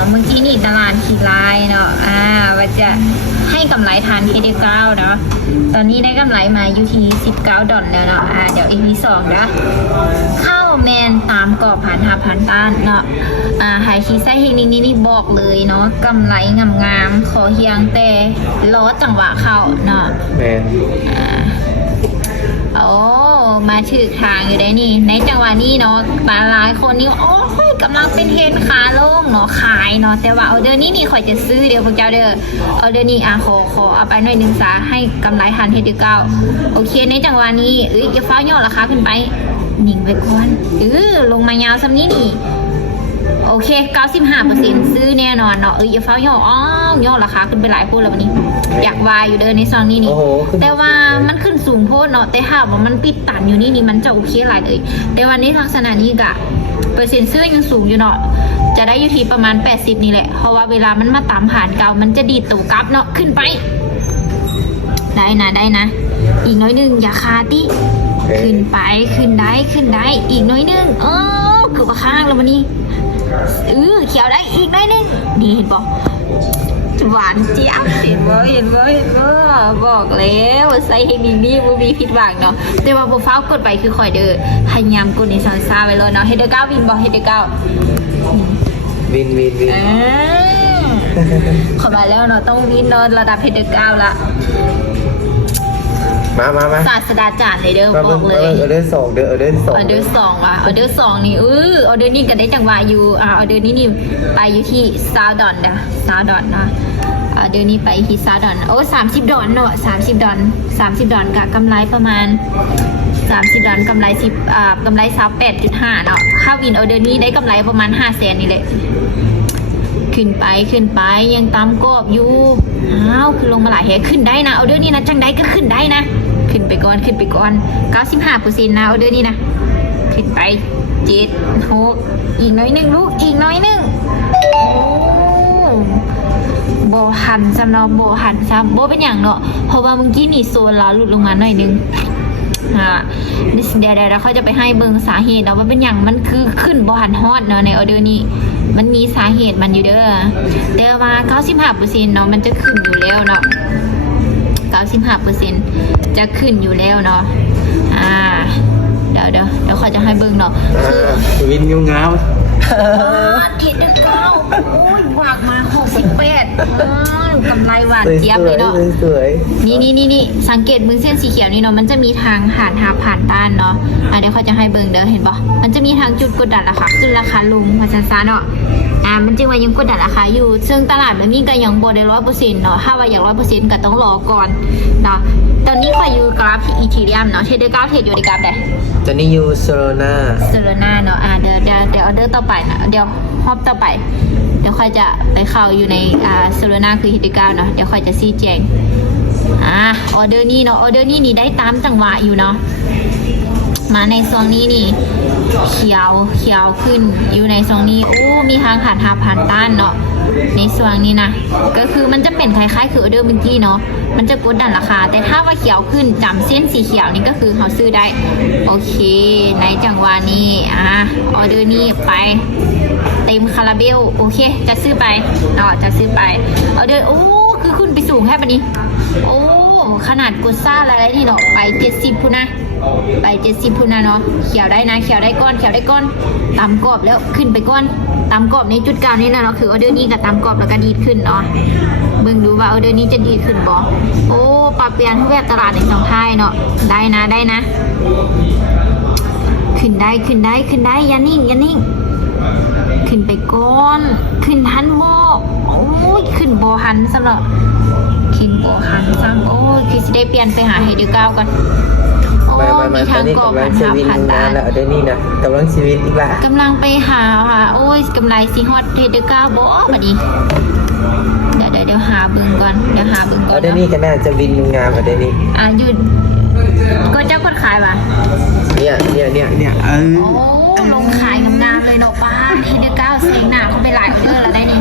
นาะเมื่อกี้นี่ตลาดขีลายเนาะว่าจะให้กำไรทานที่ได้9เนาะตอนนี้ได้กำไรมาอยู่ที่19 ดอลแล้วเนาะเดี๋ยว EP 2นะเข้าแมนตามกรอบพันต้านเนาะหายชีไส้เฮงนี่บอกเลยเนาะกำไรงามๆขอเฮียงแต่ล้อจังหวะเข้าเนาะแมนโอ้มาถือทางอยู่ได้นี่ในจังหวะนี้เนาะหลายคนนี่โอ้ยกำลังเป็นเทรนขาลงเนาะขายเนาะแต่ว่าเอาเดือนนี้นี่ข่อยจะซื้อเดี๋ยวพวกเจ้าเด้อเอาเดือนนี้ขอเอาไปหน่อยนึงซะให้กำไรทันเฮด9โอเคในจังหวะนี้จะฟ้าย่อราคาขึ้นไปนิ่งไปก่อนลงมายาวซ้ำนี้นี่โอเค 95% ซื้อแน่นอนเนาะอย่าฟ้าย่อย่อราคาขึ้นไปหลายพูดแล้ววันนี้อยากวายอยู่เดินในซองนี้นี่แต่ว่ามันขึ้นสูงโพดเนาะแต่ถ้าว่ามันปิดตันอยู่นี่มันจะโอเคหลายเลยแต่วันนี้ลักษณะนี้กะเปอร์เซ็นต์ซื้อยังสูงอยู่เนาะจะได้อยู่ที่ประมาณ80นี่แหละเพราะว่าเวลามันมาตามผ่านเก่ามันจะดีดตัวกลับเนาะขึ้นไปได้นะอีกน้อยนึงอย่าคาติขึ้นไปขึ้นได้อีกน้อยนึงเกือบข้างแล้ววันนี้เขียวได้อีกได้นึงนี่เห็นบอกหวานเจี๊ยบเห็นบ่บอกแล้วใส่ให้นี่บ่มีผิดหวังเนาะแต่ว่าบ่ฟ้าวกดไปคือข่อยเด้อพยายามกดในซอนซ่าไว้เลยเนาะเฮดเดอร์9วินบ่เฮดเดอร์9วินขอมาแล้วเนาะต้องวินเนาะระดับเฮดเดอร์9ละมาศาสตราจารย์เลยเด้อบอกเลยออเดอร์2ว่ะออเดอร์2นี่ออเดอร์นี้ก็ได้จังหวะอยู่ออเดอร์นี้ไปอยู่ที่ซาวดอนนะออเดอร์นี้ไปที่ซาวดอนโอ้30 ดอนเนาะ30 ดอนกับกำไรประมาณ30 ดอนกำไร10กำไร28.5เนาะค่าวินออเดอร์นี้ได้กำไรประมาณ500,000นี่แหละขึ้นไปยังตามกรอบอยู่คือลงมาหลายแห่ขึ้นได้นะเอาเดือนนี้นะจังได้ก็ขึ้นได้นะขึ้นไปก่อน95%นะเอาเดือนนี้นะขึ้นไป7 6อีกน้อยนึงลูกอีกน้อยนึงโบหันซ้ำเนาะโบหันซ้ำโบเป็นอย่างเนาะเพราะว่าเมื่อกี้นี่โซนเราหลุดลงมาหน่อยนึงเดี๋ยวเขาจะไปให้เบิ่งสาเหตุว่าเป็นอย่างมันคือขึ้นโบหันฮอดเนาะในออเดอร์นี้มันมีสาเหตุมันอยู่เด้อแต่ว่า95%เนาะมันจะขึ้นอยู่แล้วเนาะ95%จะขึ้นอยู่แล้วเนาะเดี๋ยวเขาจะให้เบิ่งเนาะคือวินยุ่งเงาเทดเดอร์9โอ้ยวากมา68กำไรหวานเจี๊ยบเลยเนาะนี่สังเกตมือเส้นสีเขียวนี่เนาะมันจะมีทางผ่านต้านเนาะเดี๋ยวเขาจะให้เบิ่งเด้อเห็นปะมันจะมีทางจุดกดดันราคาขึ้นราคาลงมาซาเนาะมันจึงว่ายังกดดันราคาอยู่ซึ่งตลาดมันมีก็ยังโบได้100%เนาะถ้าว่าอย่าง100%ก็ต้องรอก่อนเนาะตอนนี้ข่อยอยู่กราฟที่อีทีเรียมเนาะเทรดเดอร์9เทรดอยู่ในกราฟใดตอนนี้อยู่โซโลนาเนาะเดี๋ยวออเดอร์ต่อไปนะเดี๋ยวฮอปต่อไปเดี๋ยวค่อยจะไปเข้าอยู่ในโซโลนาคือเทรดเดอร์9เนาะเดี๋ยวค่อยจะชี้แจงออเดอร์นี้เนาะออเดอร์นี้ได้ตามจังหวะอยู่เนาะมาในซองนี้นี่เขียวขึ้นอยู่ในซองนี้มีทางผ่านต้านเนาะในส่วนนี้นะก็คือมันจะเป็นคล้ายๆคือออเดอร์เมื่อกี้เนาะมันจะกดดันราคาแต่ถ้าว่าเขียวขึ้นจำเส้นสีเขียวนี่ก็คือเขาซื้อได้โอเคในจังหวะนี้ออเดอร์นี้ไปเต็มคาราเบลโอเคจะซื้อไปจะซื้อไปออเดอร์คือขึ้นไปสูงแค่ปะนี้ขนาดกดซ่าอะไรนี่เนาะไป70พุ่นนะไป70พุ่นนะเนาะเขียวได้นะเขียวได้ก้อนตามกรอบแล้วขึ้นไปก้อนตามกรอบในจุดกลางนี่นะเนาะคือออเดอร์นี้กับตามกรอบแล้วก็ดีดขึ้นเนาะเบิ่งดูว่าออเดอร์นี้จะดีดขึ้นบ่ปรับเปลี่ยนแบบตลาดในสองท้ายเนาะได้นะขึ้นได้อย่านิ่งขึ้นไปก้อนขึ้นทันบ่ขึ้นบ่หันสำหรับขึ้นบ่หันซ้ำคือจะได้เปลี่ยนไปหาเฮดเดอร์9ก่อนมีทางกรอบผ่านตาแล้วเดี๋ยวนี้นะกำลังชีวิตอีกละกำลังไปหาค่ะกำไรซีฮอตเฮดเดอร์9บ่บัดนี้เดี๋ยวหาเบิ่งก่อนเดี๋ยวนี้ก็น่าจะวินงามเดี๋ยวนี้หยุดก็เจ้ากดขายป่ะเนี่ยลงขายงามๆเลยเนาะป้าเฮดเดอร์9เสียงหนาเขาไปหลายเรื่องแล้วได้นี่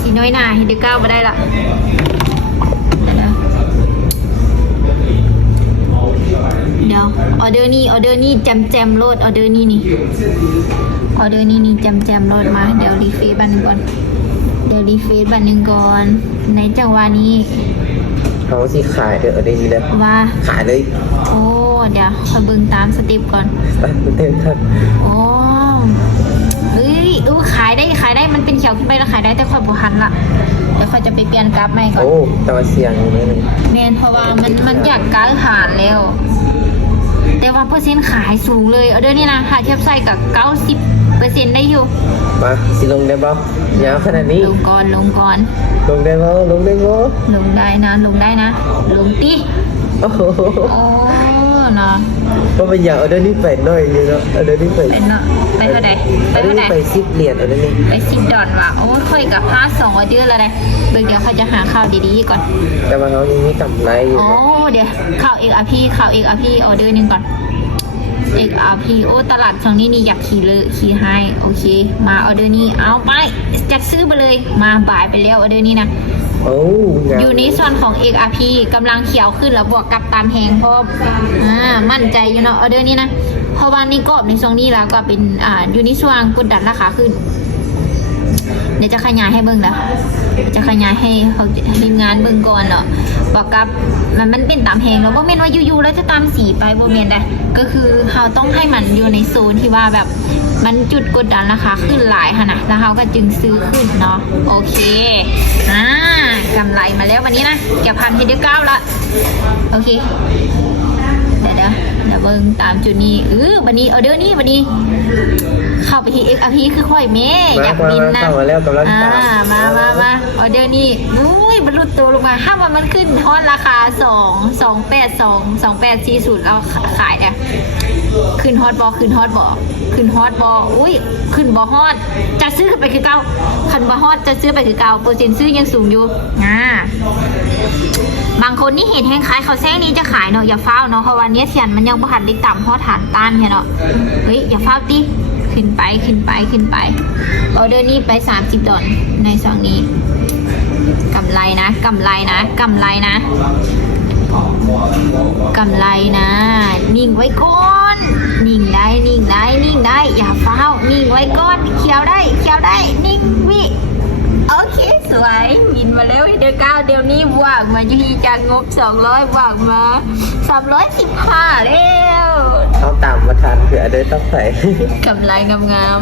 สีน้อยหนาเฮดเดอร์9มาได้ละเดี๋ยว ยวออเดอร์นี่แจมโลดออเดอร์นี่ออเดอร์นี่แจมโลดมาเดี๋ยวรีเฟซบันหนึ่งก่อนในจังหวะนี้ เขาสิขายเด้อเอาได้นี่เลย ว่า ขายเลย โอ้เดี๋ยวขอเบิ่งตามสเต็ปก่อน ไปเต็มครับ โอ้เฮ้ยขายได้มันเป็นเขียวขึ้นไปแล้วขายได้แต่ค่อยบ่ทันละเดี๋ยวค่อยจะไปเปลี่ยนกราฟใหม่ก่อน โอ้แต่ว่าเสียงอยู่นิดนึง แม่นเพราะว่ามันอยากกลายฐานแล้ว แต่ว่าเปอร์เซ็นต์ขายสูงเลยเอาเดี๋ยวนี้นะหาเทียบใส่กับ90%ได้อยู่ มาสิลงได้บ่ยาวขนาดนี้ ลงก่อน ลงได้บ่ ลงได้นะลงติ โอ้โห โอ้เนาะ เพราะมันอยากเอาเดี๋ยวนี้ไปหน่อยอยู่เนาะเอาเดี๋ยวนี้ไป เป็นเนาะไปเท่าใด เอาเดี๋ยวนี้ไป10เหรียญเอาเดี๋ยวนี้ ไป$10ว่ะโอ้ค่อยกับ52ออเดอร์แล้วได้เดี๋ยวเขาจะหาข่าวดีๆก่อน แต่ว่าเขายังมีกำไรอยู่ โอ้ นะ เดี๋ยวข่าวเอกอาพีออเดอร์หนึงก่อนเอกอาพีโอ้ตลาดช่องนี้นี่อยากขี่ให้โอเคมาออเดอร์นี้เอาไปจัดซื้อไปเลยมาบ่ายไปแล้วออเดอร์นี้นะ โอ้งาม อยู่ในส่วนของเอกอาพีกำลังเขียวขึ้นแล้วบวกกับตามแหงเพราะมั่นใจอยู่เนาะออเดอร์นี้นะเพราะว่านี่กรอบในช่วงนี้แล้วก็เป็นอยู่ในช่วงกดดันราคาขึ้นเดี๋ยวจะขยายให้เบิ่งนะจะขยายให้เขาทีมงานเบิ่งก่อนเนาะบอกกับมันเป็นตามแหงแล้วบ่แม่นว่าอยู่ๆแล้วจะตามสีไปบ่แม่นได้ก็คือเราต้องให้มันอยู่ในโซนที่ว่าแบบมันจุดกดดันราคาขึ้นหลายค่ะนะแล้วเราก็จึงซื้อขึ้นเนาะโอเคกำไรมาแล้ววันนี้นะเก็บพันที่ได้9ละโอเคเดี๋ยวเบิ่งตามจุดนี้วันนี้ออเดอร์นี้วันนี้เข้าไปที่ XRP คือค่อยแม่อยากบินนะ เข้ามาแล้วกำลังตาม มาออเดอร์นี้อุ้ยบรรลุตัวลงมาถ้ามันขึ้นฮอตราคา2840แล้วขายเนี่ยขึ้นฮอตบออุ้ยขึ้นบอฮอตจะซื้อไปคือเก่าคันบอฮอตจะซื้อไปคือเก่าเปอร์เซ็นต์ซื้อยังสูงอยู่บางคนนี่เห็นแห้งขายเขาแซงนี้จะขายเนาะอย่าเฝ้าเนาะเพราะวันนี้เสียนมันยังบ่หันได้ต่ำฮอตฐานต้านเนาะเฮ้ยอย่าเฝ้าติขึ้นไปออเดอร์นี้ไป$30ในซองนี้กำไรนะนิ่งไว้ก่อนนิ่งได้อย่าเฝ้านิ่งไว้ก่อนเขียวได้นิ่งวิโอเคสวยบินมาแล้วเดี๋ยวนี้บวกมาอยู่ที่จากงบ200บวกมา315แล้ว เขาตามมาทันคือเดี๋ยวต้องใส่ กำไรงาม